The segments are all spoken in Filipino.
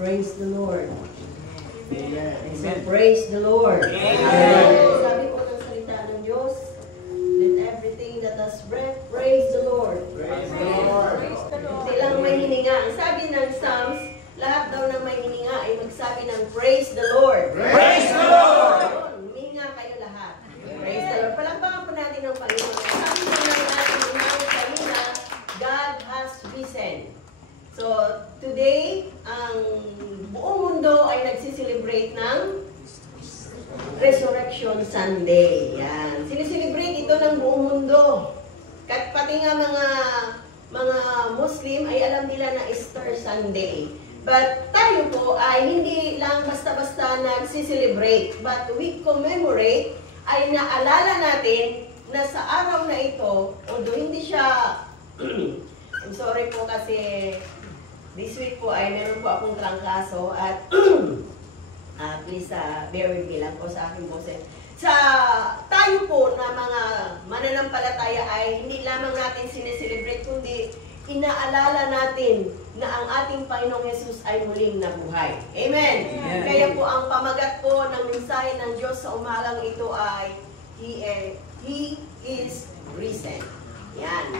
Praise the Lord. Amen. So praise the Lord. Amen. Sabi po ng salita ng Diyos, let everything that has breath, praise the Lord. Praise the Lord. Hindi lang may hininga. Ang sabi ng Psalms, lahat daw ng may hininga ay magsabi ng praise the Lord. Praise the Lord. Hininga kayo lahat. Praise the Lord. Palakpakan po natin ang Panginoon. Sabi po ng ating inang kanina, God has risen. So, today, ang buong mundo ay nagsiselebrate ng Resurrection Sunday. Yan. Sineselebrate ito ng buong mundo. Pati nga mga Muslim ay alam nila na Easter Sunday. But tayo po ay hindi lang basta-basta nagsiselebrate. But we commemorate, ay naalala natin na sa araw na ito, although hindi siya, I'm sorry po kasi this week po ay meron po akong trangkaso at please bear with me lang po sa aking boses. Sa tayo po na mga mananampalataya ay hindi lamang natin sineselebrate kundi inaalala natin na ang ating Panginoong Jesus ay muling nabuhay. Amen. Amen. Kaya po ang pamagat po ng mensahe ng Diyos sa umagang ito ay He is risen. Yan.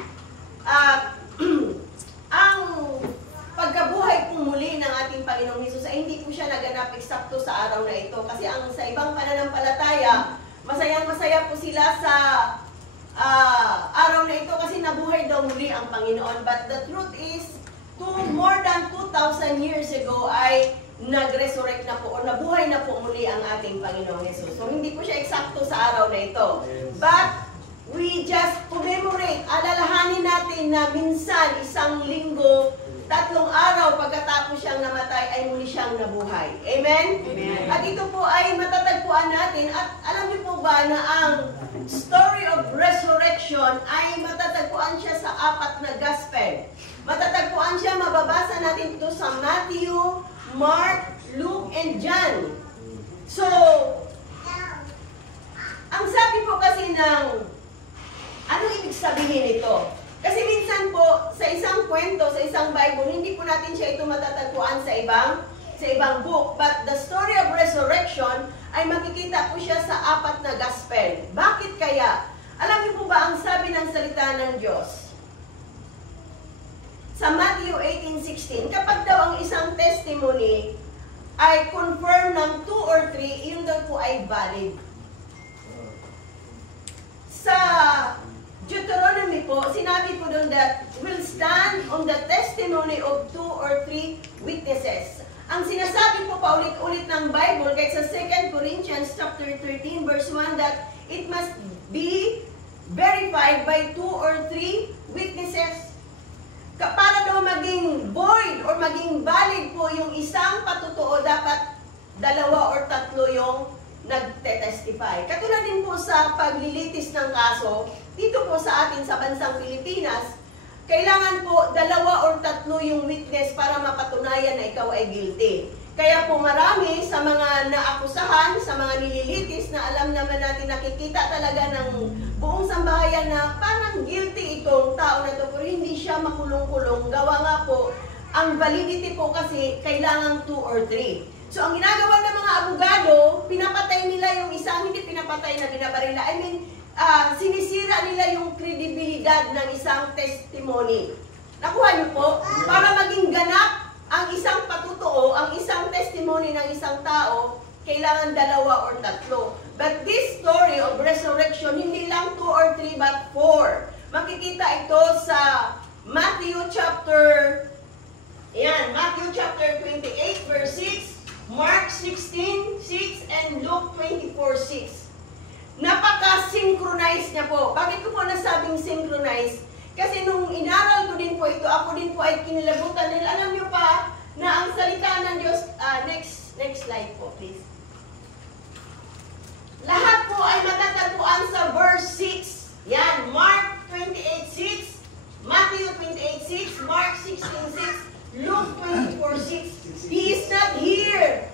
Ang pagkabuhay po muli ng ating Panginoong Hesus ay hindi po siya naganap eksakto sa araw na ito. Kasi ang sa ibang pananampalataya, masayang-masaya po sila sa araw na ito kasi nabuhay daw muli ang Panginoon. But the truth is, more than 2,000 years ago ay nag-resurrect na po o nabuhay na po muli ang ating Panginoong Hesus. So hindi po siya eksakto sa araw na ito. But we just commemorate, alalahanin natin na minsan isang linggo, 3 araw pagkatapos siyang namatay ay muli siyang nabuhay. Amen? Amen. At ito po ay matatagpuan natin. At alam niyo po ba na ang story of resurrection ay matatagpuan siya sa 4 na gospel. Matatagpuan siya, mababasa natin ito sa Matthew, Mark, Luke, and John. So, ang sabi po kasi ng anong ibig sabihin ito? Kasi minsan po, sa isang kwento, sa isang Bible, hindi po natin siya ito matatagpuan sa ibang book. But the story of resurrection ay makikita po siya sa 4 na gospel. Bakit kaya? Alam niyo po ba ang sabi ng salita ng Diyos? Sa Matthew 18:16, kapag daw ang isang testimony ay confirm ng 2 or 3, yun daw po ay valid. Sa Deuteronomy po, sinabi po doon that will stand on the testimony of 2 or 3 witnesses. Ang sinasabi po paulit-ulit ng Bible, kahit sa 2 Corinthians chapter 13 verse 1, that it must be verified by 2 or 3 witnesses. Para daw maging void or maging valid po yung isang patutuo, dapat 2 or 3 yung nagte-testify. Katulad din po sa paglilitis ng kaso, dito po sa atin sa bansang Pilipinas, kailangan po 2 or 3 yung witness para mapatunayan na ikaw ay guilty. Kaya po marami sa mga naakusahan, sa mga nililitis na alam naman natin, nakikita talaga ng buong sambahayan na parang guilty itong tao na ito, pero hindi siya makulong-kulong. Gawa nga po, ang validity po kasi kailangan 2 or 3. So, ang ginagawa ng mga abogado, pinapatay nila yung isa, hindi pinapatay na binabarila. I mean, sinisira nila yung kredibilidad ng isang testimony. Nakuha niyo po? Para maging ganap ang isang patutuo, ang isang testimony ng isang tao, kailangan 2 or 3. But this story of resurrection, hindi lang 2 or 3, but 4. Makikita ito sa Matthew chapter 28 verse 6, Mark 16:6, and Luke 24:6. Napaka-synchronize niya po. Bakit ko po nasabing synchronize? Kasi nung inaral ko din po ito, ako din po ay kinilabutan. Dahil alam niyo pa na ang salita ng Diyos, next slide po please. Lahat po ay matatagpuan sa verse 6. Yan, Mark 28:6, Matthew 28:6, Mark 16:6, Luke 24:6. He is not here.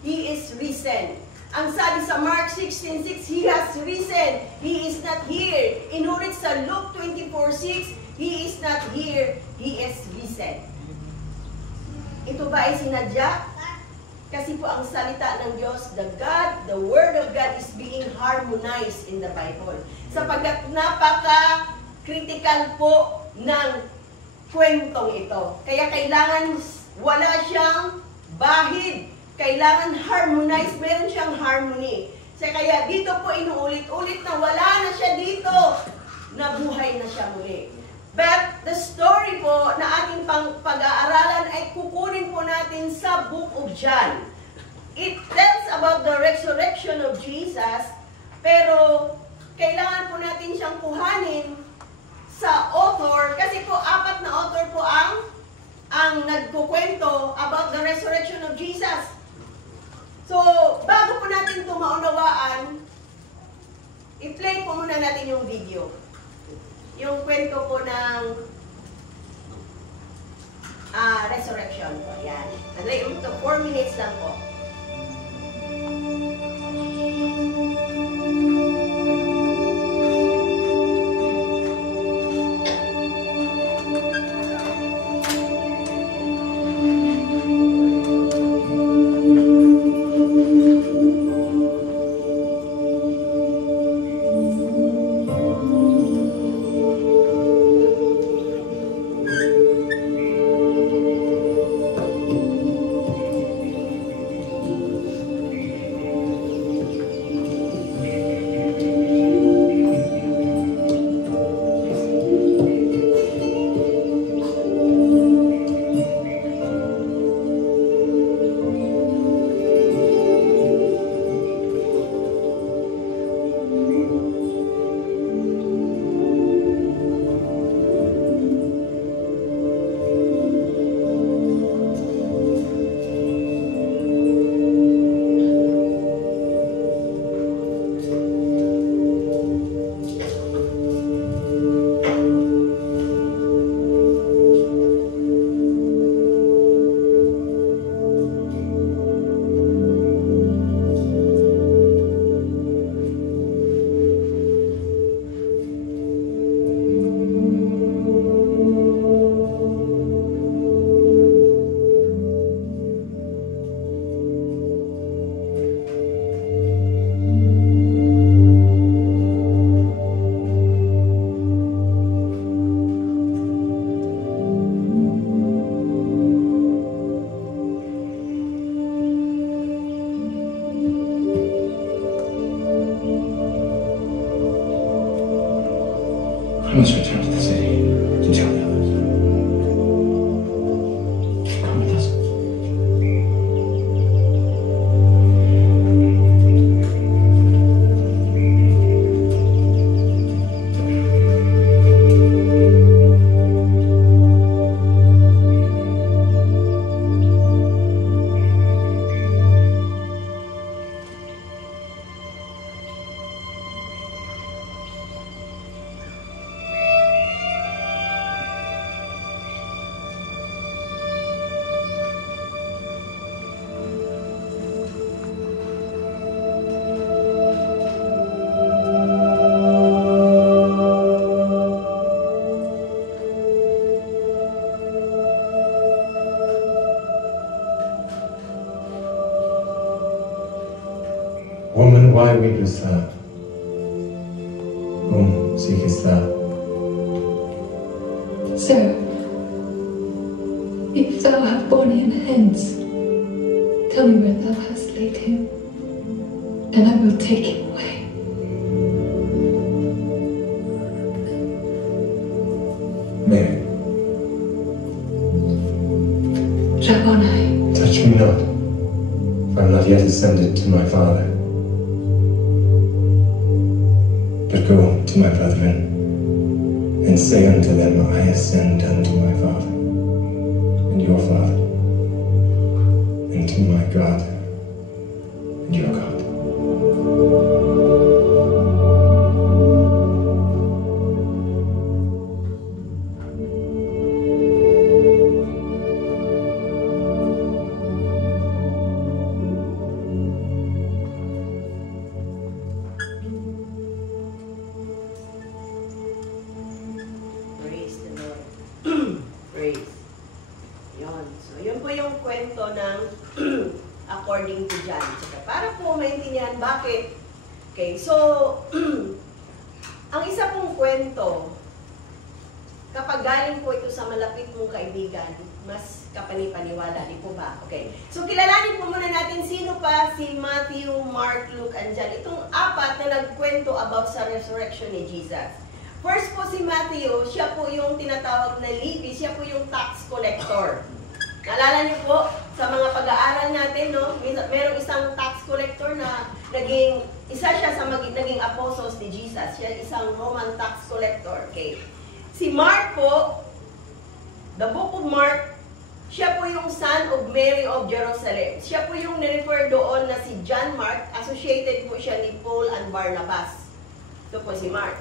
He is risen. Ang sabi sa Mark 16:6, He has risen. He is not here. Inulit sa Luke 24:6, He is not here. He is risen. ito ba ay sinadya? Kasi po ang salita ng Diyos, the Word of God is being harmonized in the Bible. Sapagkat napaka-critical po ng kwentong ito. Kaya kailangan wala siyang bahid. Kailangan harmonized, meron siyang harmony. Kaya dito po inuulit-ulit na wala na siya dito. Nabuhay na siya muli. But the story po na ating pag-aaralan ay kukunin po natin sa Book of John. It tells about the resurrection of Jesus, pero kailangan po natin siyang kuhanin sa author, kasi po 4 na author po ang nagkukwento about the resurrection of Jesus. So, bago po natin ito maunawaan, i-play po muna natin yung video. Yung kwento po ng resurrection po. Yan. Yung 4 minutes lang po. I must return to the city to tell the others. Come with us. Woman, why weepest thou? Whom seekest thou? Sir, if thou have borne him hence, tell me where thou hast laid him, and I will take him away. Mary, Rabboni, touch me not, for I am not yet ascended to my Father. But go to my brethren, and say unto them, I ascend unto my Father, and your Father, and to my God, and your God. Praise the Lord. Praise. Yon. So, yun po yung kwento ng according to John. So, para po maintindihan bakit. Okay, so, ang isa pong kwento, kapag galing po ito sa malapit mong kaibigan, mas kapanipaniwala, di po ba? Okay. So, kilalanin po muna natin sino pa si Matthew, Mark, Luke, and John. Itong apat na nagkwento about sa resurrection ni Jesus. First po si Matthew, siya po yung tinatawag na Levi, siya po yung tax collector. Naalala niyo po, sa mga pag-aaral natin, no, merong isang tax collector na isa siya sa naging apostles ni Jesus. Siya isang Roman tax collector. Okay. Si Mark po, the book of Mark, siya po yung son of Mary of Jerusalem. Siya po yung nirefer doon na si John Mark, associated po siya ni Paul and Barnabas. Ito po si Mark.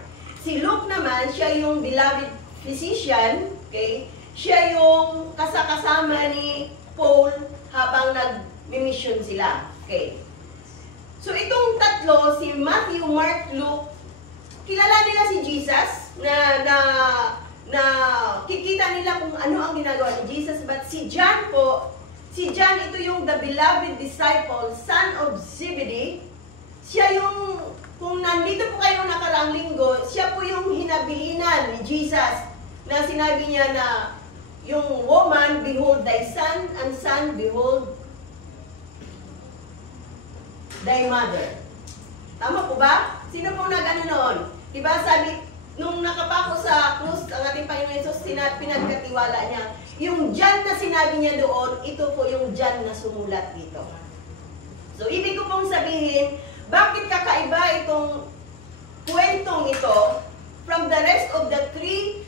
Si Luke naman, siya yung beloved physician, okay? Siya yung kasama ni Paul habang nag-mission sila. Okay. So itong tatlo, si Matthew, Mark, Luke, kilala nila si Jesus na kikita nila kung ano ang ginagawa ni Jesus. But si John po, si John ito yung the beloved disciple, son of Zebedee. Siya yung, kung nandito po kayo nakaraang linggo, siya po yung hinabilinan ni Jesus na sinabi niya na yung woman, behold thy son, and son, behold thy mother. Tama po ba? Sino po nag-ano noon? Diba sabi, nung nakapako sa krus, ang ating Panginoon Jesus, pinagkatiwala niya. Yung John na sinabi niya doon, ito po yung John na sumulat dito. So, ibig ko pong sabihin, bakit kakaiba itong kwentong ito from the rest of the three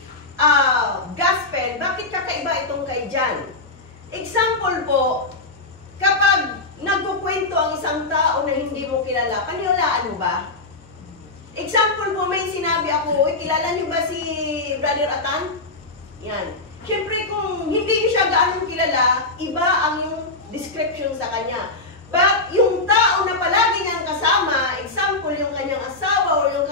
gospel, bakit kakaiba itong kay John? Example po, kapag nagkukwento ang isang tao na hindi mo kilala, paniwalaan mo ba? Example po, may sinabi ako, kilala niyo ba si Brother Atan? Yan. Siyempre kung hindi niyo siya gaano kilala, iba ang yung description sa kanya. But yung tao na palagi niyang kasama, example, yung kanyang asawa o yung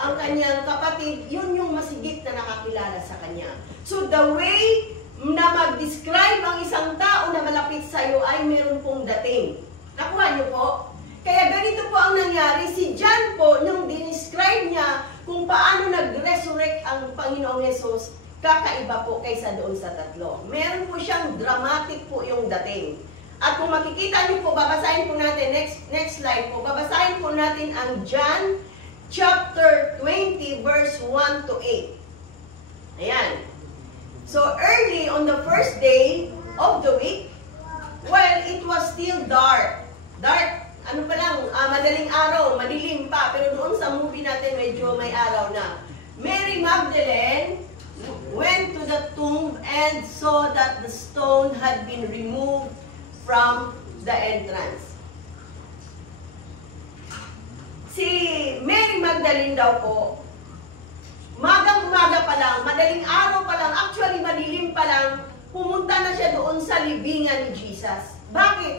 ang kanyang kapatid, yun yung masigit na nakakilala sa kanya. So the way na mag-describe ang isang tao na malapit sa iyo ay meron pong dating. Nakuha niyo po? Kaya ganito po ang nangyari. Si John po, nung dinescribe niya kung paano nag-resurrect ang Panginoong Jesus, kakaiba po kaysa doon sa tatlo. Meron po siyang dramatic po yung dating. At kung makikita niyo po, babasahin po natin, next slide po, babasahin po natin ang John chapter 20, verse 1 to 8. Ayan. So, early on the first day of the week, while it was still dark, ano pa lang, madaling araw, madilim pa, pero doon sa movie natin medyo may araw na. Mary Magdalene went to the tomb and saw that the stone had been removed from the entrance. Si Mary Magdalene daw po, magang-umaga pa lang, madaling araw pa lang, actually madilim pa lang, pumunta na siya doon sa libingan ni Jesus. Bakit?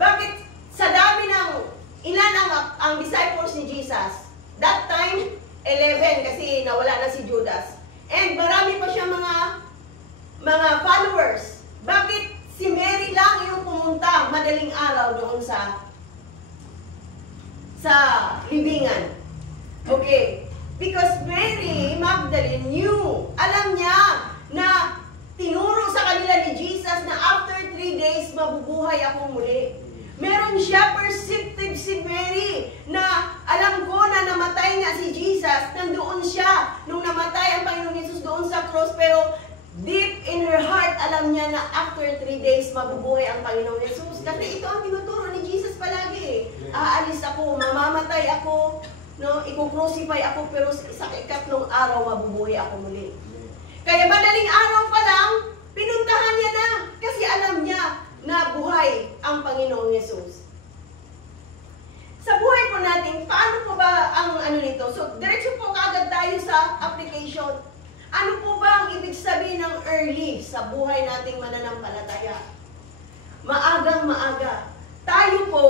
Bakit sa dami ng ilan ang disciples ni Jesus? That time, 11 kasi nawala na si Judas. And marami pa siya mga followers. Bakit si Mary lang yung pumunta madaling araw doon sa libingan? Okay. Because Mary Magdalene knew, alam niya na tinuro sa kanila ni Jesus na after 3 days mabubuhay ako muli. Meron siya, perceptive si Mary, na alam ko na namatay nga si Jesus, nandoon siya nung namatay ang Panginoon Jesus doon sa cross, pero deep in her heart, alam niya na after 3 days mabubuhay ang Panginoon Jesus. Kasi ito ang tinuturo ni Jesus palagi. Aalis ako, mamamatay ako, no, iko-crucify ako, pero sa ikatlong araw mabubuhay ako muli. Kaya madaling araw pa lang, pinuntahan niya na kasi alam niya na buhay ang Panginoong Yesus. Sa buhay po natin, paano po ba ang ano nito? So, diretso po kaagad tayo sa application. Ano po ba ang ibig sabihin ng early sa buhay nating mananampalataya? Maagang maaga. Tayo po,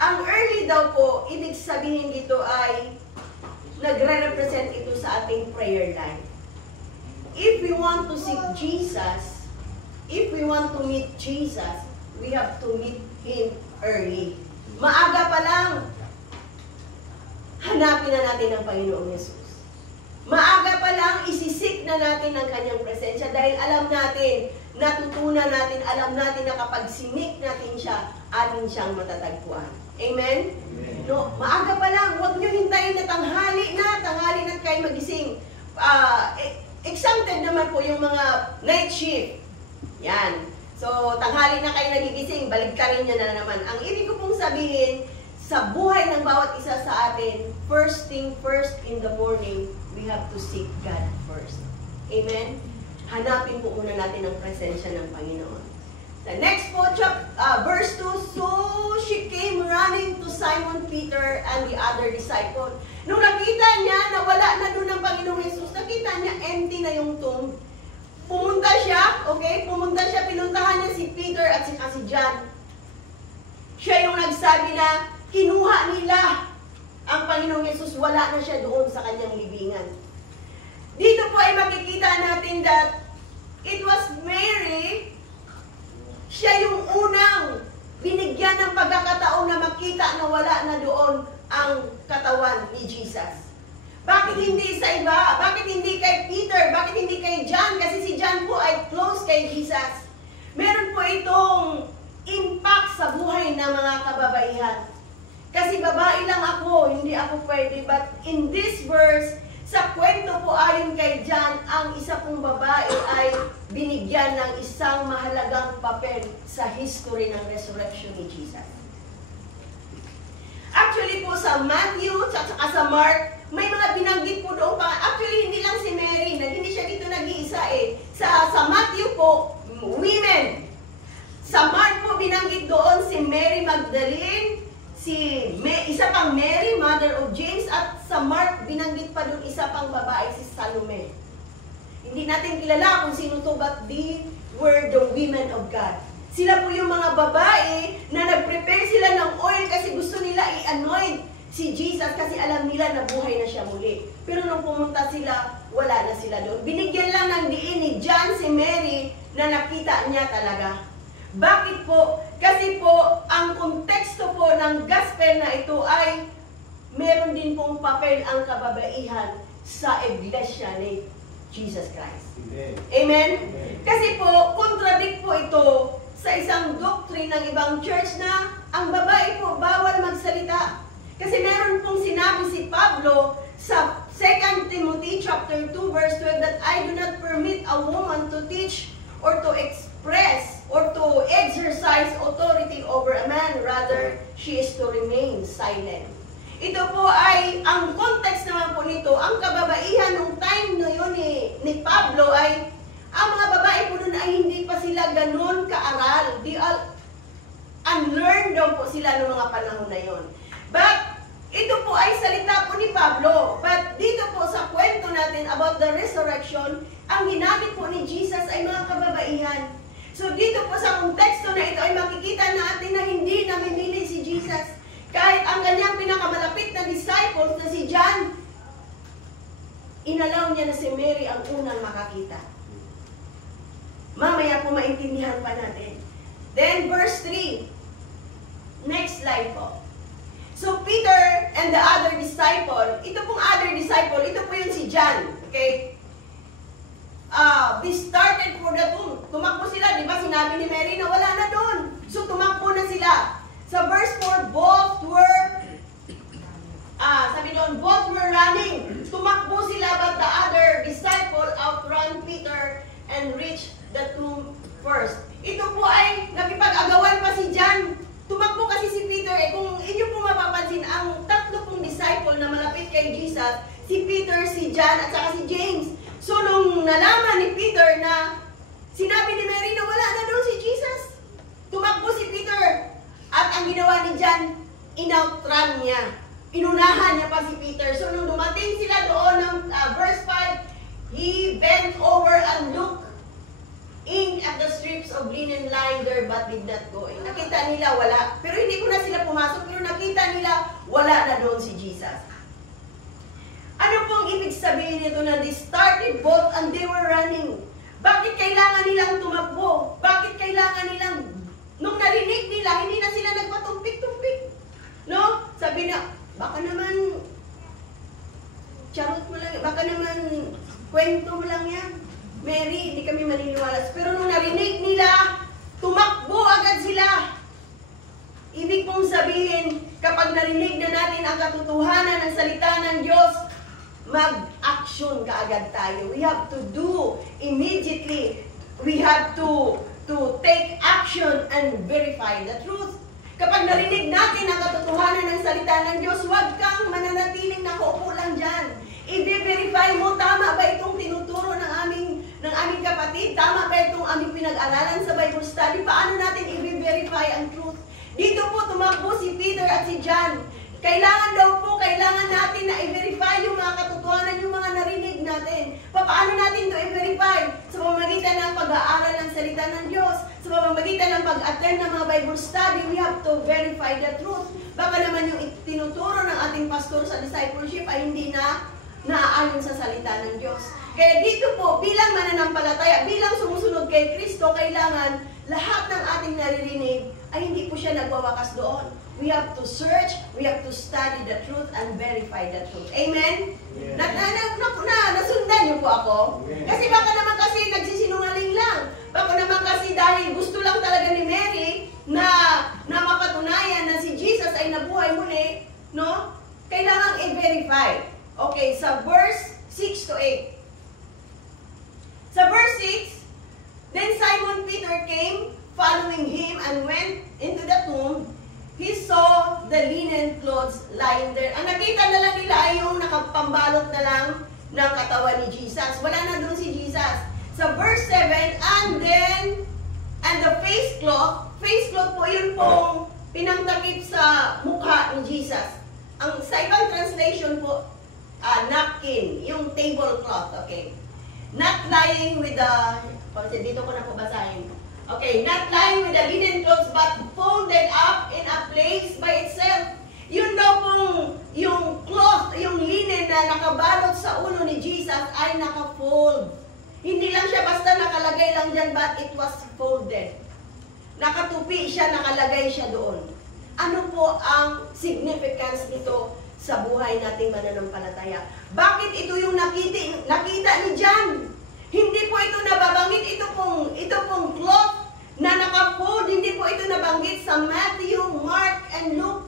ang early daw po, ibig sabihin dito ay nagre-represent ito sa ating prayer life. if we want to seek Jesus, if we want to meet Jesus, we have to meet Him early. Maaga pa lang, hanapin na natin ang Panginoong Yesus. Maaga pa lang, isisik na natin ang Kanyang presensya dahil alam natin, natutunan natin, alam natin na kapag sinik natin siya, atin siyang matatagpuan. Amen? No, maaga pa lang, huwag niyo hintayin na tanghali na kayo magising. Exempted naman po yung mga night shift. Yan. So, tanghali na kayo nagigising, baligtarin niya na naman. Ang ibig ko pong sabihin, sa buhay ng bawat isa sa atin, first thing first in the morning, we have to seek God first. Amen? Hanapin po muna natin ang presensya ng Panginoon. The next po, verse 2, so she came running to Simon Peter and the other disciple. Nung nakita niya na wala na doon ang Panginoong Jesus, nakita niya empty na yung tomb. Pumunta siya, pinuntahan niya si Peter at si John. Siya yung nagsabi na kinuha nila ang Panginoong Jesus, wala na siya doon sa kanyang libingan. Dito po ay makikita natin that it was Mary, siya yung unang binigyan ng pagkakataon na makita na wala na doon ang katawan ni Jesus. Bakit hindi sa iba? Bakit hindi kay Peter? Bakit hindi kay John? Kasi si John po ay close kay Jesus. Meron po itong impact sa buhay ng mga kababaihan. Kasi babae lang ako, hindi ako pwede. But in this verse, sa kwento po ayon kay John, ang isa pong babae ay binigyan ng isang mahalagang papel sa history ng resurrection ni Jesus. Actually po sa Matthew at sa Mark, may mga binanggit po doon pa. Actually, hindi lang si Mary, hindi siya dito nag-iisa eh. Sa Matthew po, women. Sa Mark po, binanggit doon si Mary Magdalene, isa pang Mary, mother of James, at sa Mark, binanggit pa doon isa pang babae, si Salome. Hindi natin kilala kung sino to, but they were the women of God. Sila po yung mga babae na nag-prepare sila ng oil kasi gusto nila i-anoint si Jesus kasi alam nila na buhay na siya muli. Pero nung pumunta sila, wala na sila doon. Binigyan lang ng diin ni John si Mary na nakita niya talaga. Bakit po? Kasi po, ang konteksto po ng gospel na ito ay meron din pong papel ang kababaihan sa iglesia ni Jesus Christ. Amen? Amen? Kasi po, contradict po ito sa isang doctrine ng ibang church na ang babae po bawal magsalita. Kasi meron pong sinabi si Pablo sa 2 Timothy chapter 2 verse 12 that I do not permit a woman to teach or to express or to exercise authority over a man, rather she is to remain silent. Ito po ay, ang context naman po nito, ang kababaihan nung time na yun ni Pablo ay, ang mga babae po nun ay hindi pa sila ganun kaaral. They all unlearned daw po sila noong mga panahon na yun. But, ito po ay salita po ni Pablo. But, dito po sa kwento natin about the resurrection, ang ginamit po ni Jesus ay mga kababaihan. So, dito po sa konteksto na ito ay makikita natin na hindi namimili si Jesus. Kahit ang kanyang pinakamalapit na disciple na si John, inalaw niya na si Mary ang unang makakita. Mamaya po maintindihan pa natin. Then, verse 3. Next slide po. So, Peter and the other disciple, ito pong other disciple, ito po yung si John. Okay? They started for the tomb. Tumakbo sila, di ba? Sinabi ni Mary na wala na doon. So, tumakbo na sila. Sa verse 4, both were, sabi doon, both were running. Tumakbo sila, but the other disciple outran Peter and reached the tomb first. Ito po ay nakipag-agawan pa si John. Tumakbo kasi si Peter. Kung inyo po mapapansin, ang tatlo pong disciple na malapit kay Jesus, si Peter, si John, at saka si James. So, nung nalaman ni Peter na sinabi ni Mary na wala na doon si Jesus, tumakbo si Peter. At ang ginawa ni John, inoutrun niya. Inunahan niya pa si Peter. So, nung dumating sila doon ng verse 5, he bent over and looked in at the strips of linen lying there but did not go in. Nakita nila wala. Pero hindi ko na sila pumasok. Pero nakita nila wala na doon si Jesus. Ano pong ang ibig sabihin nito na they started both and they were running? Bakit kailangan nilang tumakbo? Bakit kailangan nilang, nung narinig nila, hindi na sila nagpatumpik-tumpik? No? Sabi na, baka naman, charot mo lang, baka naman, kwento mo lang yan. Mary, hindi kami maniniwala. Pero nung narinig nila, tumakbo agad sila. Ibig pong sabihin, kapag narinig na natin ang katotohanan ng salita ng Diyos, mag-action kaagad tayo. We have to do immediately. We have to take action and verify the truth. Kapag narinig natin ang katotohanan ng salita ng Diyos, huwag kang mananatiling nakaupo lang dyan. I-verify mo, tama ba itong tinuturo ng aming kapatid? Tama ba itong aming pinag-aralan sa Bible study? Paano natin i-verify ang truth? Dito po tumakbo si Peter at si John. Kailangan natin na i-verify yung mga katotohanan, yung mga narinig natin. Paano natin ito i-verify? Sa pamamagitan ng pag-aaral ng salita ng Diyos, sa pamamagitan ng pag-attend ng mga Bible study, we have to verify the truth. Baka naman yung tinuturo ng ating pastor sa discipleship ay hindi na naaayon sa salita ng Diyos. Kaya dito po, bilang mananampalataya, bilang sumusunod kay Kristo, kailangan lahat ng ating naririnig ay hindi po siya nagwawakas doon. We have to search, we have to study the truth and verify the truth. Amen? Yeah. Nasundan niyo po ako? Yeah. Kasi baka naman kasi nagsisinungaling lang. Baka naman kasi dahil gusto lang talaga ni Mary na mapatunayan na si Jesus ay nabuhay muli, no? Kailangan i-verify. Okay, sa verse 6 to 8. Sa verse 6, then Simon Peter came, following him, and went into the tomb. He saw the linen clothes lying there. Ang nakita na lang nila ay yung nakapambalot na lang ng katawan ni Jesus. Wala na doon si Jesus. Sa verse 7, and the face cloth po, yun pong pinangtakip sa mukha ni Jesus. Ang sa ibang translation po, napkin, yung tablecloth, okay. Not lying with the, dito ko na po basahin. Okay, not lying with the linen clothes, but folded up in a place by itself. Yun daw pong, yung cloth, yung linen na nakabalot sa ulo ni Jesus ay naka-fold. Hindi lang siya basta nakalagay lang dyan, but it was folded. Nakatupi siya, nakalagay siya doon. Ano po ang significance nito sa buhay nating mananampalataya? Bakit ito yung nakita ni John? Hindi po ito nababanggit, ito pong cloth na naka-fold, hindi po ito nabanggit sa Matthew, Mark, and Luke.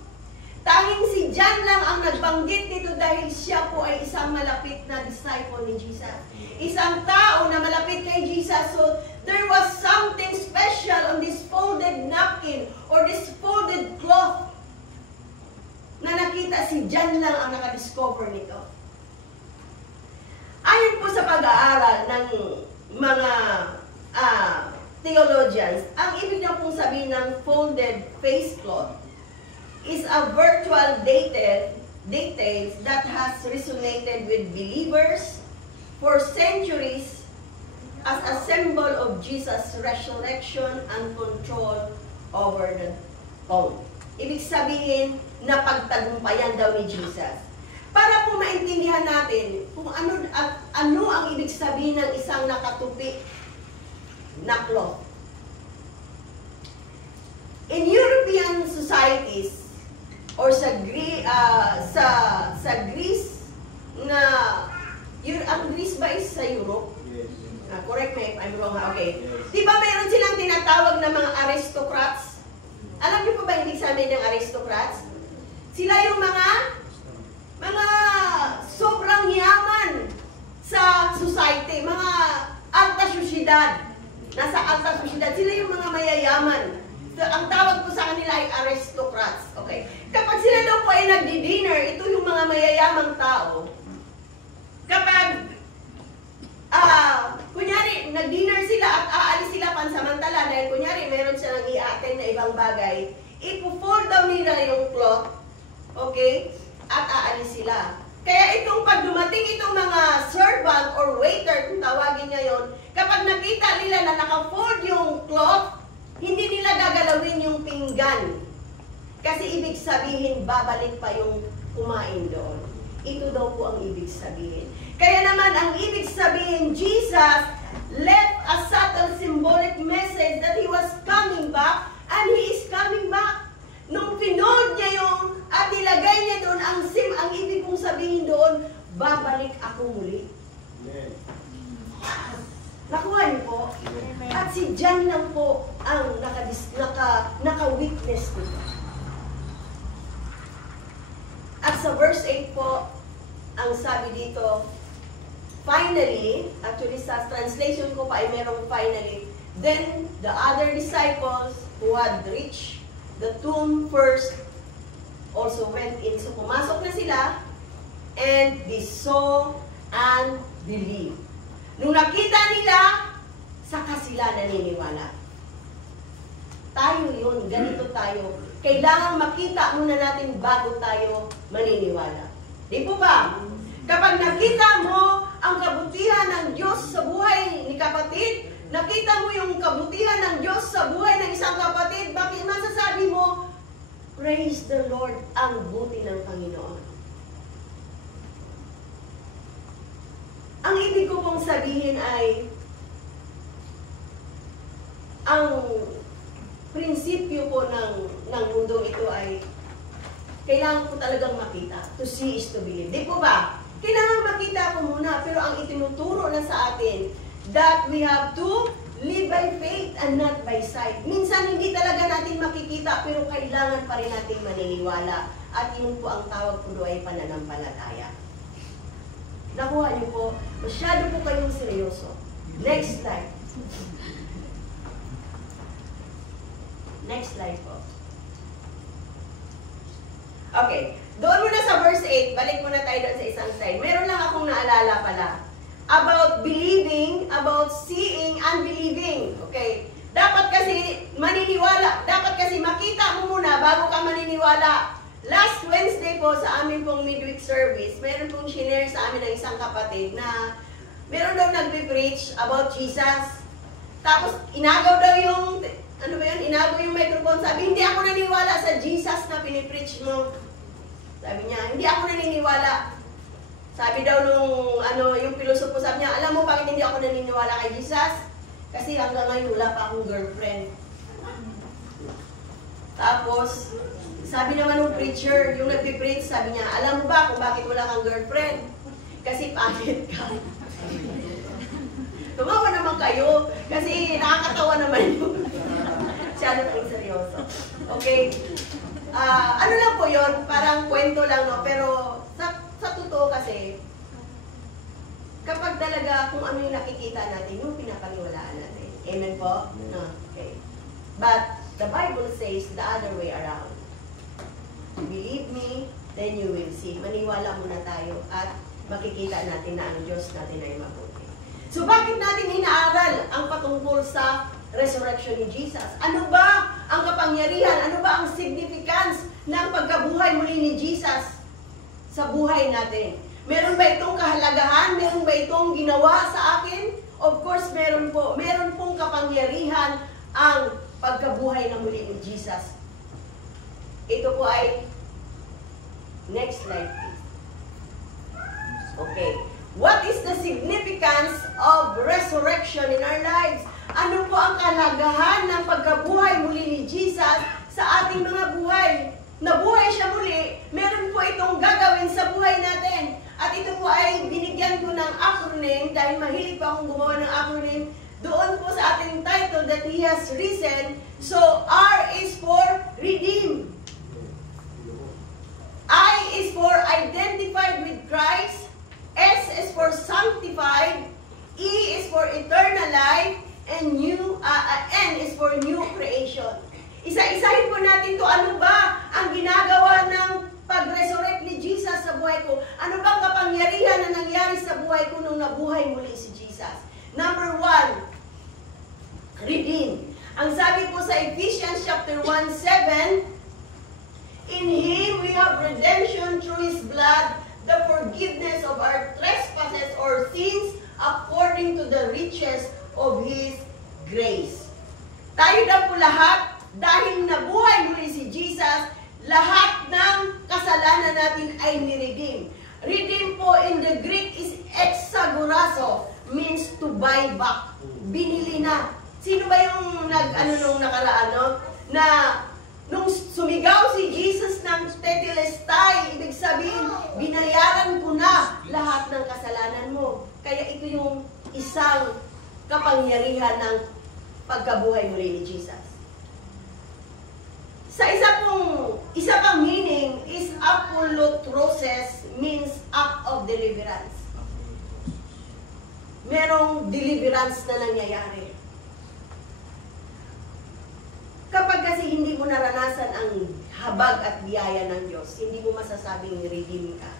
Tanging si John lang ang nagbanggit nito dahil siya po ay isang malapit na disciple ni Jesus. Isang tao na malapit kay Jesus. So, there was something special on this folded napkin or this folded cloth na nakita si John lang ang nakadiscover nito. Ayon po sa pag-aaral ng mga theologians, ang ibig na pong sabihin ng folded face cloth is a virtual details that has resonated with believers for centuries as a symbol of Jesus' resurrection and control over the tomb. Ibig sabihin na pagtagumpayan daw ni Jesus. Para po maintindihan natin kung ano ang ibig sabihin ng isang nakatupi na cloth. In European societies or sa Greece na ang Greece ba is sa Europe? Yes. Correct me if I'm wrong. Okay. Di ba mayroon silang tinatawag na mga aristocrats? Alam niyo po ba ibig sabihin ng aristocrats? Sila yung mga sobrang yaman sa society, mga alta syudad. Nasa alta syudad, sila yung mga mayayaman. So, ang tawag po sa kanila ay aristocrats. Okay? Kapag sila daw po ay nagdi-dinner, ito yung mga mayayamang tao. Kapag kunyari, nag-dinner sila at aalis sila pansamantala dahil kunyari, meron silang i-attend na ibang bagay, ipo-fold daw nila yung cloth, okay? At aalis sila. Kaya itong pag dumating itong mga servant or waiter, kung tawagin ngayon, kapag nakita nila na naka-fold yung cloth, hindi nila gagalawin yung pinggan. Kasi ibig sabihin, babalik pa yung kumain doon. Ito daw po ang ibig sabihin. Kaya naman ang ibig sabihin, Jesus left a subtle symbolic message that He was coming back, and He is coming back. Nung pinold niya yung at ilagay niya doon, ang ibig kong sabihin doon, babalik ako muli. Amen. Nakuha niyo po? At si John lang po ang naka-witness nito. At sa verse 8 po, ang sabi dito, finally, actually sa translation ko pa ay merong finally, then the other disciples who had reached the tomb first also went in. So pumasok na sila, and they saw and believed. Nung nakita nila, saka sila naniniwala. Tayo yun, ganito tayo. Kailangan makita muna natin bago tayo maniniwala. Di po ba? Kapag nakita mo ang kabutihan ng Diyos sa buhay ni kapatid, nakita mo yung kabutihan ng Diyos sa buhay ng isang kapatid, bakit masasabi mo, praise the Lord, ang buti ng Panginoon. Ang ibig ko pong sabihin ay, ang prinsipyo po ng mundong ito ay, kailangan ko talagang makita. To see is to believe. Di po ba? Kailangan makita ko muna, pero ang itinuturo na sa atin, that we have to live by faith and not by sight. Minsan hindi talaga natin makikita, pero kailangan pa rin natin maniniwala. At yun po ang tawag po ay pananampalataya. Nakuha niyo po, masyado po kayong seryoso. Next slide. Next slide po. Okay, doon muna sa verse 8, balik muna tayo doon sa isang slide. Meron lang akong naalala pala. About believing, about seeing, and believing. Okay, dapat kasi maniniwala, dapat kasi makita mo muna bago ka maniniwala. Last Wednesday po sa amin pong midweek service, meron pong shinare sa amin ng isang kapatid na meron daw nagpe-preach about Jesus. Tapos inagaw daw yung, ano ba yun, inagaw yung microphone. Sabi, hindi ako naniniwala sa Jesus na pinipreach mo. Sabi niya, hindi ako naniniwala. Sabi daw nung, yung pilosopo, sabi niya, alam mo bakit hindi ako naniniwala kay Jesus? Kasi hanggang ngayon wala pa akong girlfriend. Tapos, sabi naman ng preacher, yung nagpipreach, sabi niya, alam mo ba kung bakit wala kang girlfriend? Kasi pangit ka. Tumawa naman kayo, kasi nakakatawa naman yun. Siya pong seryoso. Okay? Ano lang po yun, parang kwento lang, no? Pero sa totoo kasi, kapag talaga kung ano yung nakikita natin, yung pinapaniwalaan natin. Amen po? No? Okay. But the Bible says the other way around. Believe me, then you will see. Maniwala muna tayo at makikita natin na ang Diyos natin ay mabuti. So bakit natin inaaral ang patungkol sa resurrection ni Jesus? Ano ba ang kapangyarihan? Ano ba ang significance ng pagkabuhay muli ni Jesus sa buhay natin? Meron ba itong kahalagahan? Meron ba itong ginawa sa akin? Of course, meron po. Meron pong kapangyarihan ang pagkabuhay na muli ni Jesus. Ito po ay, next slide please. Okay. What is the significance of resurrection in our lives? Ano po ang kalagahan ng pagkabuhay muli ni Jesus sa ating mga buhay? Nabuhay siya muli, meron po itong gagawin sa buhay natin. At ito po ay binigyan ko ng acronym, dahil mahilig pa akong gumawa ng acronym, doon po sa ating title that He has risen. So, R is for redeem. I is for identified with Christ. S is for sanctified. E is for eternal life. And N is for new creation. Isa-isahin po natin to. Ano ba ang ginagawa ng pag-resurrect ni Jesus sa buhay ko? Ano ba ang kapangyarihan na nangyari sa buhay ko nung nabuhay muli si Jesus? Number 1, redeem. Ang sabi po sa Ephesians chapter 1:7, in Him we have redemption through His blood, the forgiveness of our trespasses or sins according to the riches of His grace. Tayo na po lahat, dahil nabuhay muli si Jesus, lahat ng kasalanan natin ay niredeem. po in the Greek is exagorazo, means to buy back. Binili na. Sino ba yung nung nakaraan, no? Na nung sumigaw si Jesus ng tetelestai, ibig sabihin, binayaran ko na lahat ng kasalanan mo. Kaya ito yung isang kapangyarihan ng pagkabuhay muli ni Jesus. Sa isa pang meaning is apolutrosis, means act of deliverance. Merong deliverance na nangyayari. Kapag kasi hindi mo naranasan ang habag at biyaya ng Diyos, hindi mo masasabing redeem ka.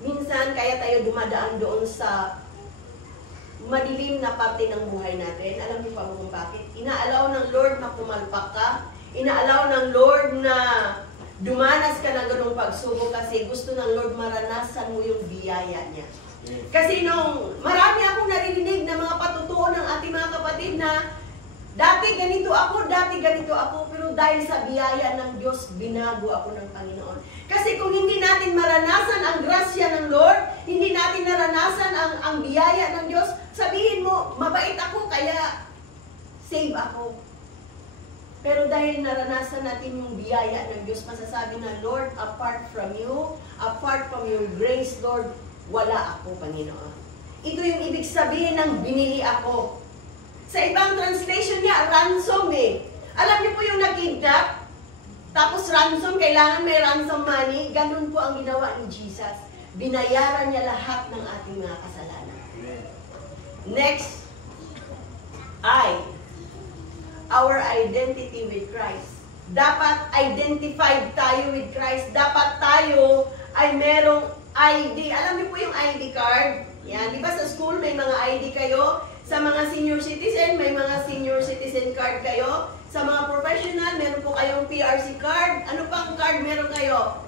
Minsan, kaya tayo dumadaan doon sa madilim na parte ng buhay natin. Alam niyo pa kung bakit? Inaalaw ng Lord na pumalpak ka. Inaalaw ng Lord na dumanas ka ng ganung pagsubok kasi gusto ng Lord maranasan mo yung biyaya niya. Kasi nung marami akong naririnig na mga patutuo ng ating mga kapatid na dati ganito ako, pero dahil sa biyaya ng Diyos, binago ako ng Panginoon. Kasi kung hindi natin maranasan ang grasya ng Lord, hindi natin naranasan ang biyaya ng Diyos, sabihin mo, mabait ako, kaya save ako. Pero dahil naranasan natin yung biyaya ng Diyos, masasabi na, Lord, apart from you, apart from your grace, Lord, wala ako, Panginoon. Ito yung ibig sabihin ng binili ako. Sa ibang translation niya, ransom eh. Alam niyo po yung nakidnap, tapos ransom, kailangan may ransom money. Ganun po ang ginawa ni Jesus. Binayaran niya lahat ng ating mga kasalanan. Next, our identity with Christ. Dapat identified tayo with Christ. Dapat tayo ay merong ID. Alam niyo po yung ID card? Yan, di ba sa school may mga ID kayo? Sa mga senior citizen, may mga senior citizen card kayo. Sa mga professional, meron po kayong PRC card. Ano pang card meron kayo?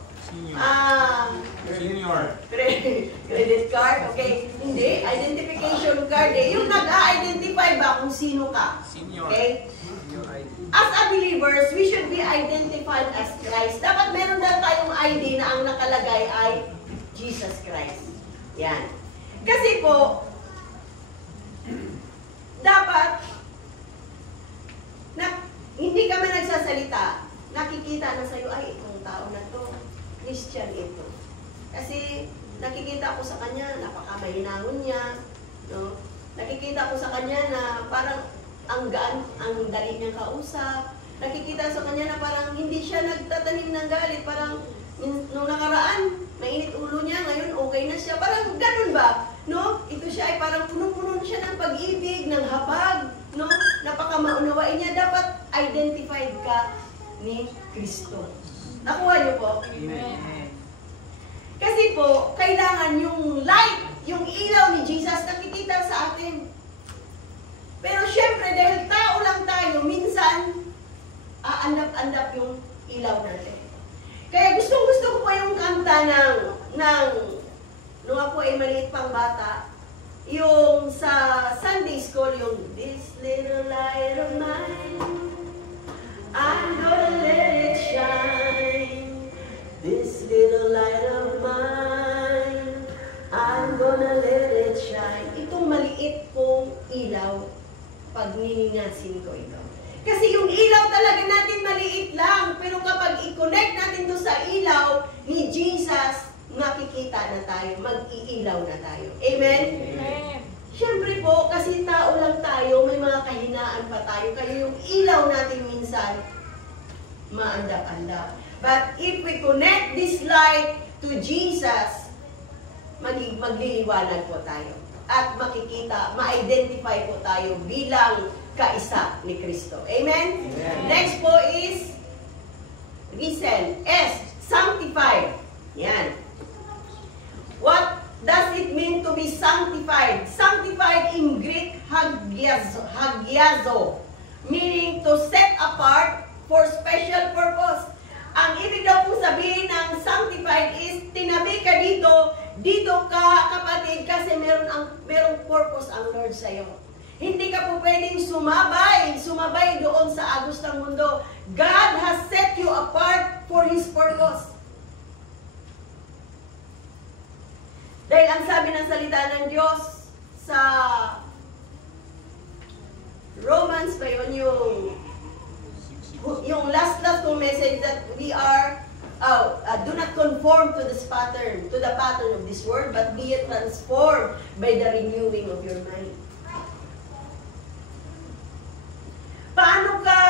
Senior. Credit card, okay. Hindi, identification card eh. Yung nag-a-identify ba kung sino ka? Okay? As a believers, we should be identified as Christ. Dapat meron daw tayong ID na ang nakalagay ay Jesus Christ. Yan. Kasi po, dapat hindi ka man nagsasalita, nakikita na sa'yo, ay, itong tao na to, Christian ito. Kasi nakikita ko sa kanya, napakamahinangon niya, no? Nakikita ko sa kanya na parang ang gaan, ang dali niyang kausap. Nakikita sa kanya na parang hindi siya nagtatanim ng galit, parang nung nakaraan, mainit ulo niya, ngayon okay na siya. Parang ganun ba? No? Ito siya ay parang puno-puno siya ng pag-ibig, ng habag, no? Napakamaunawain niya. Dapat identified ka ni Kristo. Nakuha niyo po? Amen. Kasi po, kailangan yung light, yung ilaw ni Jesus nakikita sa atin. Pero syempre, dahil tao lang tayo, minsan, aandap-andap yung ilaw natin. Kaya gustong-gusto ko pa yung kanta nung ako ay maliit pang bata, yung sa Sunday School, yung This little light of mine, I'm gonna let it shine. This little light of mine, I'm gonna let it shine. Itong maliit kong ilaw, pag niningasin ko ito. Kasi yung ilaw talaga natin maliit lang, pero kapag i-connect natin to sa ilaw ni Jesus, makikita na tayo, mag-iilaw na tayo. Amen? Amen. Siyempre po, kasi tao lang tayo, may mga kahinaan pa tayo, kaya yung ilaw natin minsan, maandap-andap. But if we connect this light to Jesus, magliliwanag po tayo. At makikita, ma-identify po tayo bilang kaisa ni Kristo. Amen? Amen. Next po is, listen, S, sanctified. Yan. What does it mean to be sanctified? Sanctified in Greek, hagiazo, meaning to set apart for special purpose. Ang ibig daw po sabihin ng sanctified is, tinabi ka dito ka kapatid, kasi merong purpose ang Lord sa'yo. Hindi ka po pwedeng sumabay doon sa agos ng mundo. God has set you apart for His purpose. Dahil ang sabi ng salita ng Diyos sa Romans pa yun, yung last kong message that we are, do not conform to this pattern, to the pattern of this world, but be transformed by the renewing of your mind. Paano ka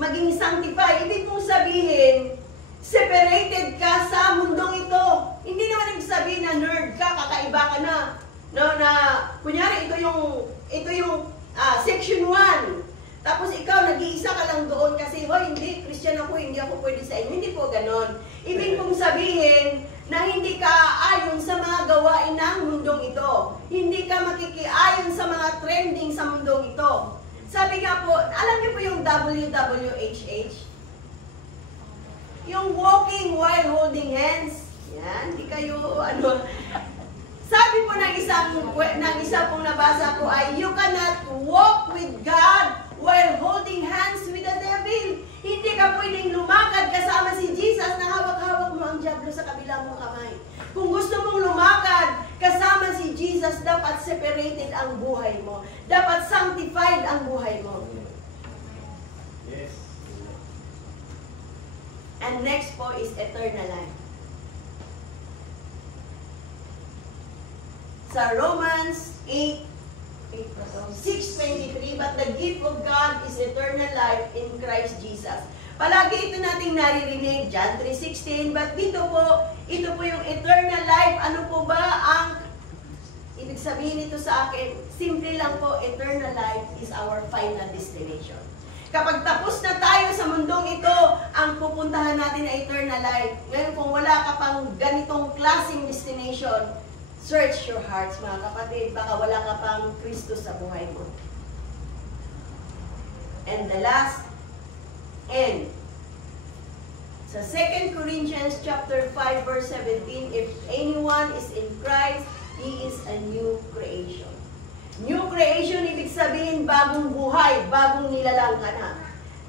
maging sanctified? Ibig kong sabihin, separated ka sa mundong ito. Hindi naman ibig sabihin na nerd ka, kakaiba ka na. No, na, kunyari, ito yung section 1. Tapos ikaw, nag-iisa ka lang doon kasi, hindi, Christian ako, hindi ako pwede sa inyo. Hindi po ganon. Ibig kong sabihin na hindi ka ayon sa mga gawain ng mundong ito. Hindi ka makikiayon sa mga trending sa mundong ito. Sabi nga po, alam niyo po yung WWHH? Yung walking while holding hands. Yan, hindi kayo, Sabi po ng isa pong nabasa ko ay, you cannot walk with God while holding hands with the devil. Hindi ka pwedeng lumakad kasama si Jesus na hawak-hawak mo ang diablo sa kabilang mong kamay. Kung gusto mong lumakad kasama si Jesus, dapat separated ang buhay mo. Dapat sanctified ang buhay mo. Yes. And next po is eternal life. Sa Romans 6:23, but the gift of God is eternal life in Christ Jesus. Palagi ito nating naririnig, John 3:16, but ito po yung eternal life. Ano po ba ang ibig sabihin nito sa akin? Simple lang po, eternal life is our final destination. Kapag tapos na tayo sa mundong ito, ang pupuntahan natin ay eternal life. Ngayon, kung wala ka pang ganitong klaseng destination, search your hearts, mga kapatid. Baka wala ka pang Kristo sa buhay mo. And the last, and sa 2 Corinthians chapter 5 verse 17, if anyone is in Christ, he is a new creation. New creation, ibig sabihin bagong buhay, bagong nilalang ka na.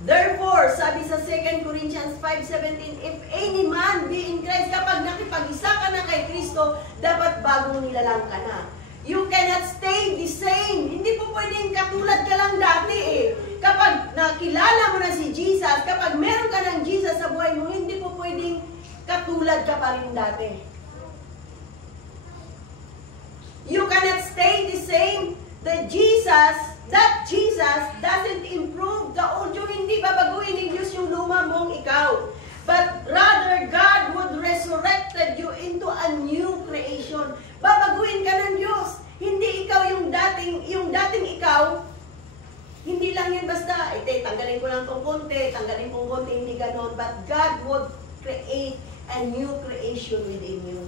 Therefore, sabi sa 2 Corinthians 5:17, if any man be in Christ, kapag nakipag-isa ka na kay Kristo, dapat bagong nilalang ka na. You cannot stay the same. Hindi po pwedeng katulad ka lang dati eh. Kapag nakilala mo na si Jesus, kapag meron ka ng Jesus sa buhay mo, hindi po pwedeng katulad ka pa rin dati. You cannot stay the same. That Jesus doesn't improve the old you. Hindi babaguhin ni Diyos yung luma mong ikaw. But rather, God would resurrected you into a new creation. Babaguhin ka ng Diyos. Hindi ikaw yung dating ikaw. Hindi lang yan basta, tanggalin ko lang itong konti, tanggalin kong konti, hindi ganon. But God would create a new creation within you.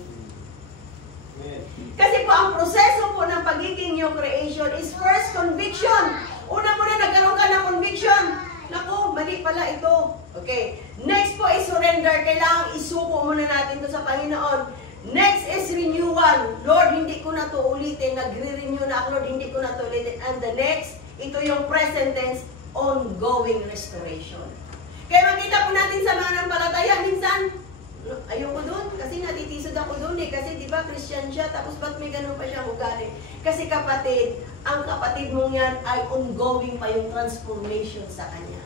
Kasi po, ang proseso po ng pagiging new creation is first conviction. Una-una nagkaroon ka ng conviction. Naku, mali pala ito. Okay. Next po is surrender. Kailangan isuko muna natin ito sa Panginoon. Next is renewal. Lord, hindi ko na ito ulitin. Nagre-renew na ako, Lord, hindi ko na ito ulitin. And the next, ito yung present tense, ongoing restoration. Kaya makita po natin sa mga nampalataya, minsan, ayoko doon, kasi natitisod ako doon eh. Kasi di ba Christian siya, tapos ba't may ganun pa siyang ugali? Kasi kapatid, ang kapatid mong yan ay ongoing pa yung transformation sa kanya.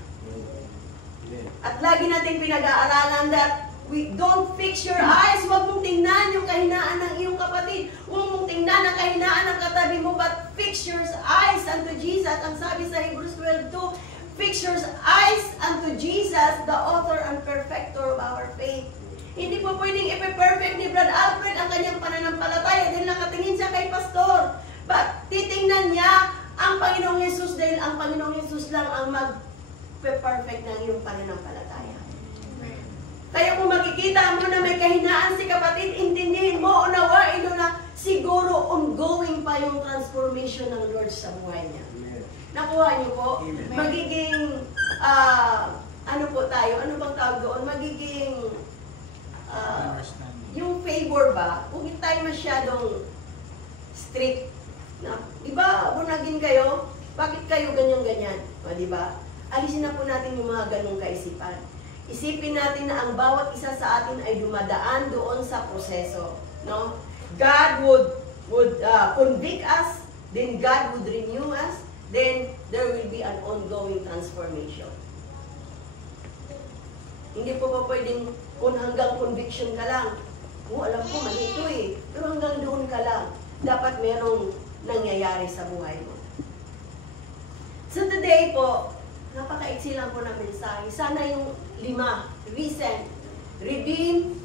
At lagi natin pinag-aaralan that we don't fix your eyes. Huwag mong tingnan yung kahinaan ng iyong kapatid. Huwag mong tingnan ang kahinaan ng katabi mo, but fix your eyes unto Jesus. Ang sabi sa Hebrews 12:2, fix your eyes unto Jesus, the author and perfecter of our faith. Hindi po pwedeng ipe-perfect ni Brad Alfred ang kanyang pananampalataya dahil nakatingin siya kay pastor. But titingnan niya ang Panginoong Yesus dahil ang Panginoong Yesus lang ang mag-perfect ng iyong pananampalataya. Kaya kung makikita mo na may kahinaan si kapatid, intindihin mo, unawain mo na siguro ongoing pa yung transformation ng Lord sa buhay niya. Nakuha niyo po? Magiging, ano po tayo? Ano bang tawag doon? Magiging yung favor ba, kung hindi tayo masyadong strict na, di ba, bunagin kayo, bakit kayo ganyan-ganyan? O, di ba? Alisin na po natin yung mga ganong kaisipan. Isipin natin na ang bawat isa sa atin ay dumadaan doon sa proseso, no? God would convict us, then God would renew us, then there will be an ongoing transformation. Hindi po ba pwedeng kung hanggang conviction ka lang, alam ko, mali ito eh. Pero hanggang doon ka lang, dapat merong nangyayari sa buhay mo. So today po, napaka-iksi lang po ng mensahe. Sana yung 5, recent, redeemed,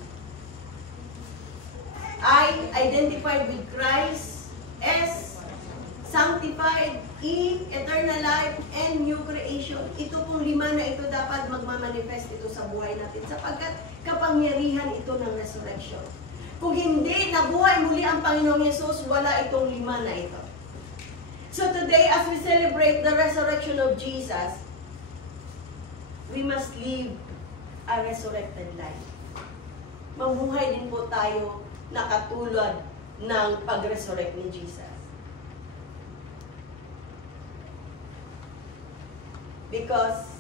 I, identified with Christ, S, sanctified, E, eternal life, and new creation. Ito pong 5 na ito dapat magmamanifest ito sa buhay natin sapagkat kapangyarihan ito ng resurrection. Kung hindi nabuhay muli ang Panginoong Yesus, wala itong 5 na ito. So today, as we celebrate the resurrection of Jesus, we must live a resurrected life. Mamuhay din po tayo na katulad ng pag-resurrect ni Jesus. Because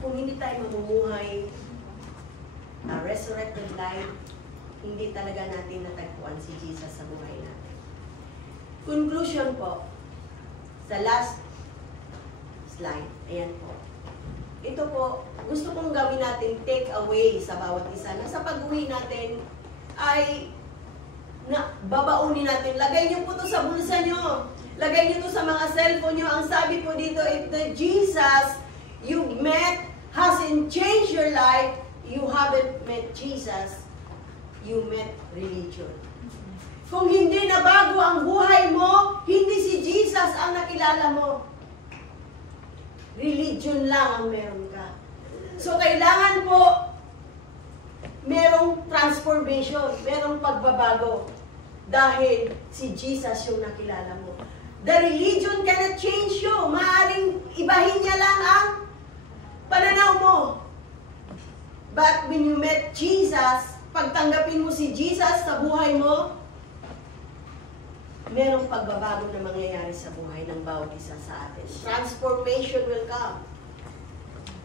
kung hindi tayo mamumuhay a resurrected life, hindi talaga natin natagpuan si Jesus sa buhay natin. Conclusion po, sa last slide, ayan po. Ito po, gusto kong gawin natin take away sa bawat isa na sa pag-uwi natin ay babaunin natin. Lagay niyo po ito sa bulsa niyo. Lagay niyo ito sa mga cellphone niyo. Ang sabi po dito, if the Jesus you met hasn't changed your life, you haven't met Jesus, you met religion. Kung hindi nabago ang buhay mo, hindi si Jesus ang nakilala mo. Religion lang ang meron ka. So, kailangan po merong transformation, merong pagbabago. Dahil si Jesus yung nakilala mo. The religion cannot change you. Maaring ibahin niya lang ang pananaw mo. But when you met Jesus, pagtanggapin mo si Jesus sa buhay mo, merong pagbabago na mangyayari sa buhay ng bawat isa sa atin. Transformation will come.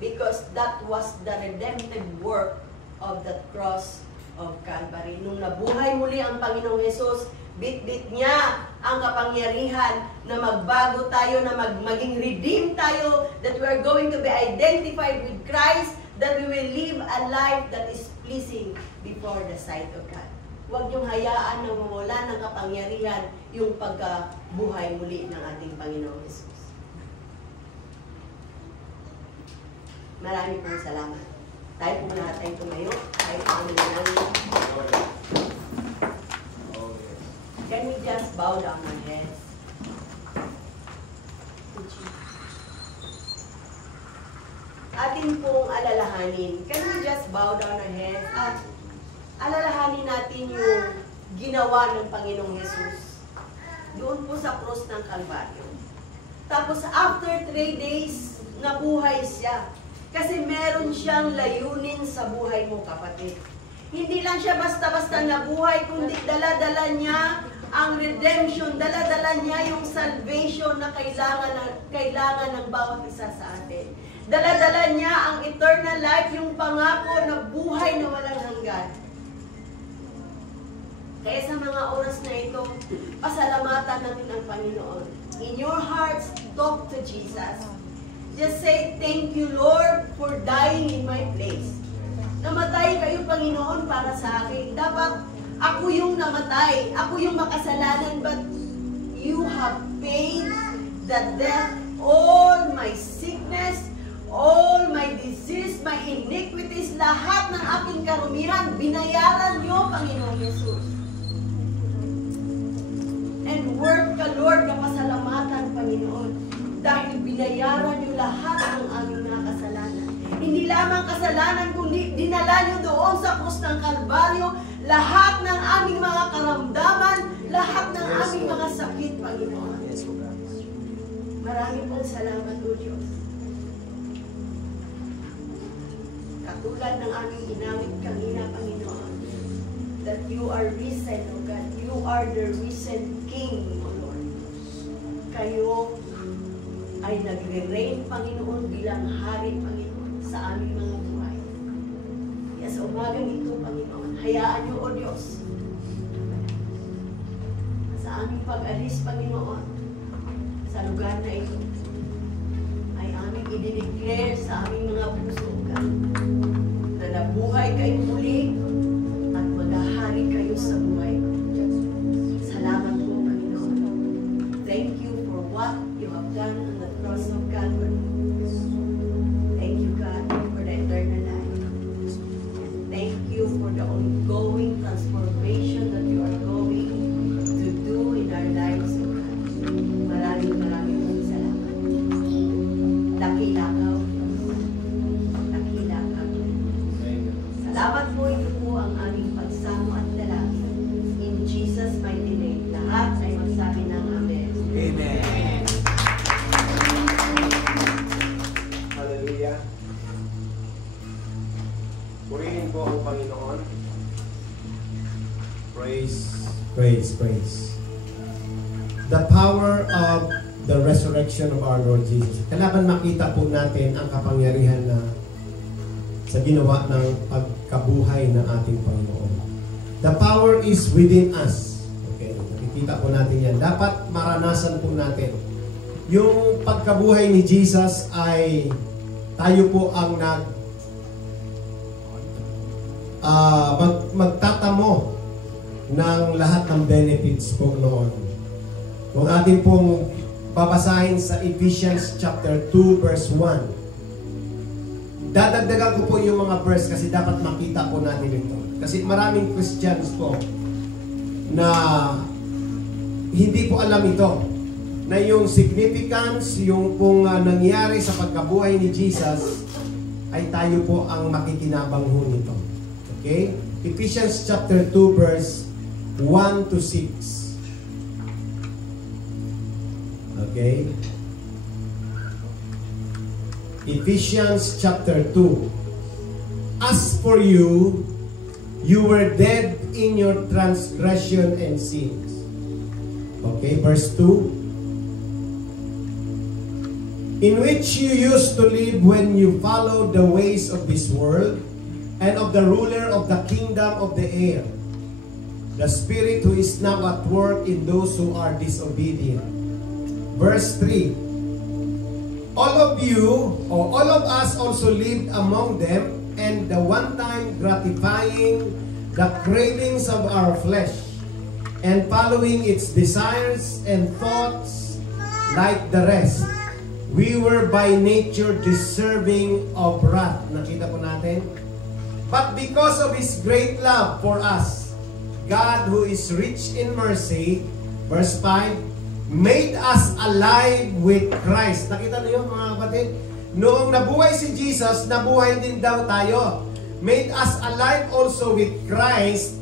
Because that was the redemptive work of the cross of Calvary. Nung nabuhay muli ang Panginoong Hesus, bit-bit niya ang kapangyarihan na magbago tayo, na maging redeemed tayo, that we are going to be identified with Christ, that we will live a life that is pleasing before the sight of God. Huwag niyong hayaan na mawala ng kapangyarihan yung pagkabuhay muli ng ating Panginoong Hesus. Maraming pong salamat. Tayo po lahat ay tumayo. Tayo po ang nananalig. Can we just bow down our heads? Atin pong alalahanin. Can we just bow down our heads? At alalahanin natin yung ginawa ng Panginoong Hesus doon po sa cross ng Kalbaryo. Tapos after 3 days, nabuhay siya. Kasi meron siyang layunin sa buhay mo, kapatid. Hindi lang siya basta-basta nabuhay, kundi dala-dala niya ang redemption, dala-dala niya yung salvation na kailangan ng bawat isa sa atin. Dala-dala niya ang eternal life, yung pangako na buhay na walang hanggan. Kaya sa mga oras na ito, pasalamatan natin ang Panginoon. In your hearts, talk to Jesus. Just say, thank you, Lord, for dying in my place. Namatay kayo, Panginoon, para sa akin. Dapat ako yung namatay. Ako yung makasalanan, but you have paid the death, all my sickness, all my disease, my iniquities, lahat ng aking karumihan, binayaran niyo, Panginoon Yesus. And work ka, Lord, na pasalamatan, Panginoon. Dahil binayaran niyo lahat ng aming mga kasalanan. Hindi lamang kasalanan, kundi dinala niyo doon sa krus ng Kalbaryo lahat ng aming mga karamdaman, lahat ng aming mga sakit, Panginoon. Maraming pong salamat, O Diyos. Katulad ng aming ginamit kanina, Panginoon, that you are risen, O God. You are the risen King, O Lord. Kayo ay nagre-reign, Panginoon, bilang hari, Panginoon, sa aming mga buhay. Kaya sa umagang ito, Panginoon, hayaan niyo, O Diyos, sa aming pag-alis, Panginoon, sa lugar na ito, ay aming i-declare sa aming mga puso na nabuhay kayo muli at maghahari kayo sa buhay. Salamat po, Panginoon. Thank you for what you have done on the cross of Calvary. Thank you, God, for the eternal life. And thank you for the ongoing transformation that you are going to do in our lives, O God. Maraming salamat. Dakila ka, O Diyos. Dakila ka, O Diyos. Salamat po, ito po ang aming pagsamo at dalangin. In Jesus' mighty name, lahat ay magsabi ng Amen. Amen. Hallelujah. Purihin po ang Panginoon. Praise. The power of the resurrection of our Lord Jesus. Kailangan makita po natin ang kapangyarihan na sa ginawa ng pagkabuhay ng ating Panginoon. The power is within us. Okay, nakikita po natin yan. Dapat maranasan po natin. Yung pagkabuhay ni Jesus ay tayo po ang magtatamo ng lahat ng benefits po noon. Kung atin pong babasahin sa Ephesians chapter 2 verse 1. Dadagdagan ko po yung mga verse kasi dapat makita po natin ito. Kasi maraming Christians po na hindi po alam ito. Na yung significance, yung pong nangyari sa pagkabuhay ni Jesus ay tayo po ang makikinabang ho nito. Okay? Ephesians chapter 2 verse 1 to 6. Okay? Ephesians chapter 2. As for you, you were dead in your transgression and sins. Okay, verse 2. In which you used to live when you followed the ways of this world and of the ruler of the kingdom of the air, the spirit who is now at work in those who are disobedient. Verse 3. All of you, or all of us also lived among them, and the one time gratifying the cravings of our flesh, and following its desires and thoughts like the rest. We were by nature deserving of wrath. Nakita po natin? But because of His great love for us, God who is rich in mercy, verse 5, made us alive with Christ. Nakita niyo mga kapatid? Noong nabuhay si Jesus, nabuhay din daw tayo. Made us alive also with Christ,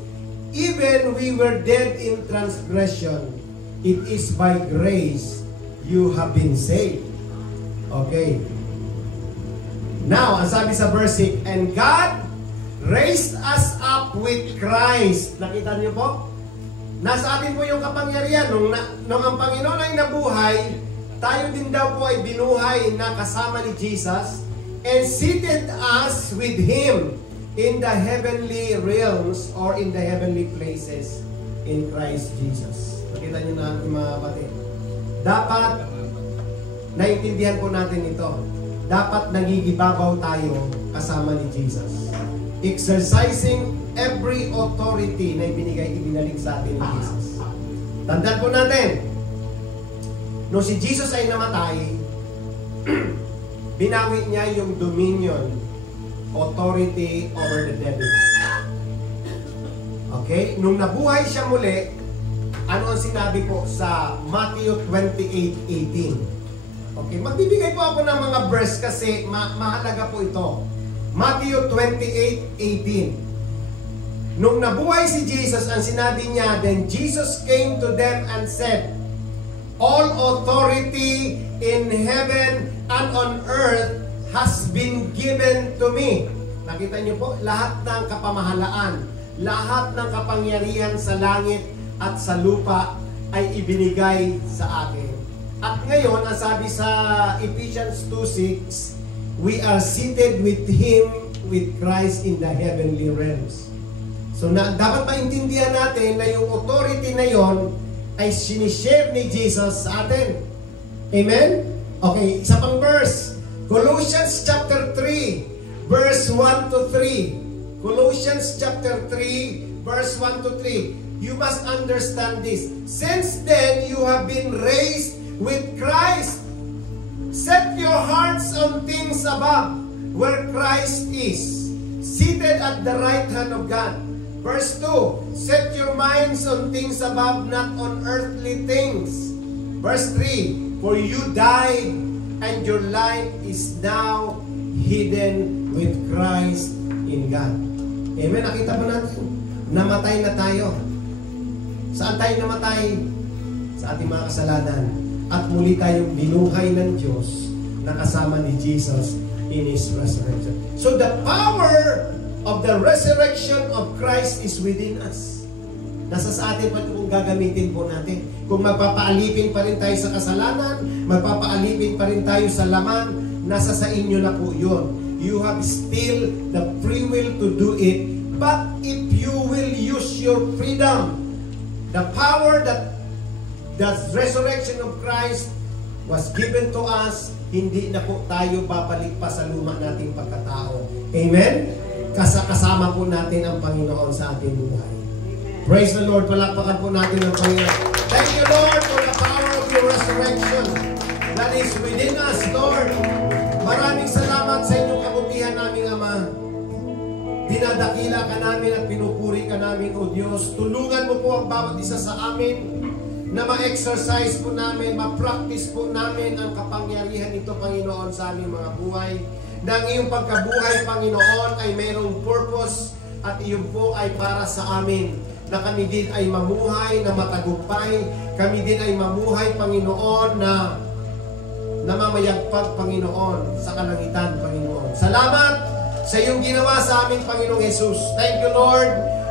even we were dead in transgression. It is by grace you have been saved. Okay. Now, ang sabi sa verse 6, and God raised us up with Christ. Nakita niyo po? Nasa atin po yung kapangyarihan. Nung ang Panginoon ay nabuhay, tayo din daw po ay binuhay na kasama ni Jesus and seated us with Him in the heavenly realms or in the heavenly places in Christ Jesus. Nakita niyo na mga kapatid. Dapat naintindihan po natin ito. Dapat nagigibabaw tayo kasama ni Jesus. Exercising every authority na ibinalik sa atin ni Jesus. Tandaan po natin, nung si Jesus ay namatay, binawi niya yung dominion, authority over the devil. Okay? Nung nabuhay siya muli, ano ang sinabi po sa Matthew 28:18? Okay, magbibigay po ako ng mga verse kasi mahalaga po ito. Matthew 28:18. Nung nabuhay si Jesus, ang sinabi niya, then Jesus came to them and said, all authority in heaven and on earth has been given to me. Nakita niyo po, lahat ng kapamahalaan, lahat ng kapangyarihan sa langit at sa lupa ay ibinigay sa akin. At ngayon, ang sabi sa Ephesians 2:6, we are seated with Him, with Christ in the heavenly realms. So dapat maintindihan natin na yung authority na yon ay sinishare ni Jesus sa atin. Amen? Okay, isa pang verse. Colossians chapter 3, verse 1 to 3. Colossians chapter 3, verse 1 to 3. You must understand this. Since then, you have been raised with Christ. Set your hearts on things above, where Christ is, seated at the right hand of God. Verse 2, set your minds on things above, not on earthly things. Verse 3, for you died, and your life is now hidden with Christ in God. Amen? Nakita mo natin? Namatay na tayo. Saan tayo namatay? Sa ating mga kasalanan. At muli tayong binuhay ng Diyos na kasama ni Jesus in His resurrection. So the power of the resurrection of Christ is within us. Nasa sa atin pa kung gagamitin po natin. Kung magpapaalipin pa rin tayo sa kasalanan, magpapaalipin pa rin tayo sa laman, nasa sa inyo na po yun. You have still the free will to do it. But if you will use your freedom, the power that the resurrection of Christ was given to us, hindi na po tayo babalik pa sa luma nating pagkatao. Amen? Kasama po natin ang Panginoon sa ating buhay. Praise the Lord. Palakpakan po natin ang Panginoon. Thank you, Lord, for the power of your resurrection that is within us, Lord. Maraming salamat sa inyong kabutihan naming Ama. Dinadakila ka namin at pinupuri ka namin, O Diyos. Tulungan mo po ang bawat isa sa amin na ma-exercise po namin, ma-practice po namin ang kapangyarihan nito, Panginoon, sa aming mga buhay. Na ang iyong pagkabuhay, Panginoon, ay mayroong purpose at iyon po ay para sa amin. Na kami din ay mamuhay na matagumpay. Kami din ay mamuhay, Panginoon, na namamayagpag, Panginoon, sa kalangitan, Panginoon. Salamat sa iyong ginawa sa amin, Panginoong Jesus. Thank you, Lord.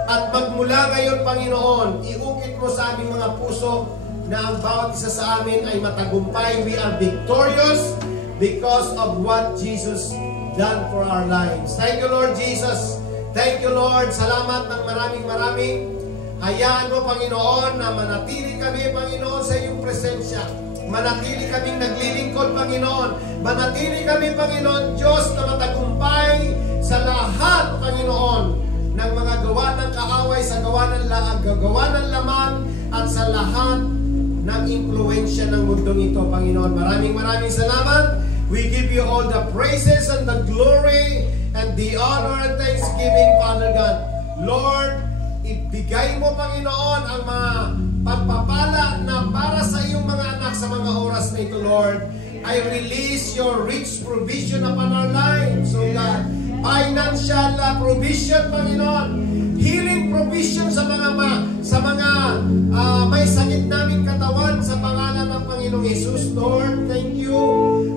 At magmula ngayon, Panginoon, iukit mo sa aming mga puso na ang bawat isa sa amin ay matagumpay. We are victorious because of what Jesus done for our lives. Thank you, Lord Jesus. Thank you, Lord. Salamat ng maraming. Hayaan mo, Panginoon, na manatili kami, Panginoon, sa iyong presensya. Manatili kaming naglilingkod, Panginoon. Manatili kami, Panginoon, Diyos, na matagumpay sa lahat, Panginoon, ng mga gawa ng kaaway, sa gawa ng laman, at sa lahat ng impluensya ng mundong ito, Panginoon. Maraming salamat. We give you all the praises and the glory and the honor and thanksgiving, Father God. Lord, ibigay mo, Panginoon, ang mga pagpapala na para sa iyong mga anak sa mga oras na ito, Lord. I release your rich provision upon our lives, so God. Financial provision, Panginoon. Healing provision sa mga may sakit naming katawan sa pangalan ng Panginoong Jesus, Lord. Thank you.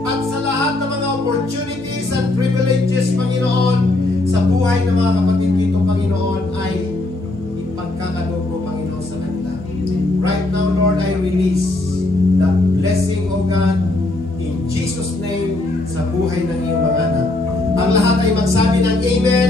At sa lahat ng mga opportunities and privileges, Panginoon, sa buhay ng mga kapatid dito, Panginoon, ay ipagkakaloob mo, Panginoon, sa kanila. Right now, Lord, I release that blessing, O God, in Jesus' name, sa buhay ng iyong mga anak. Ang lahat ay magsabi ng Amen.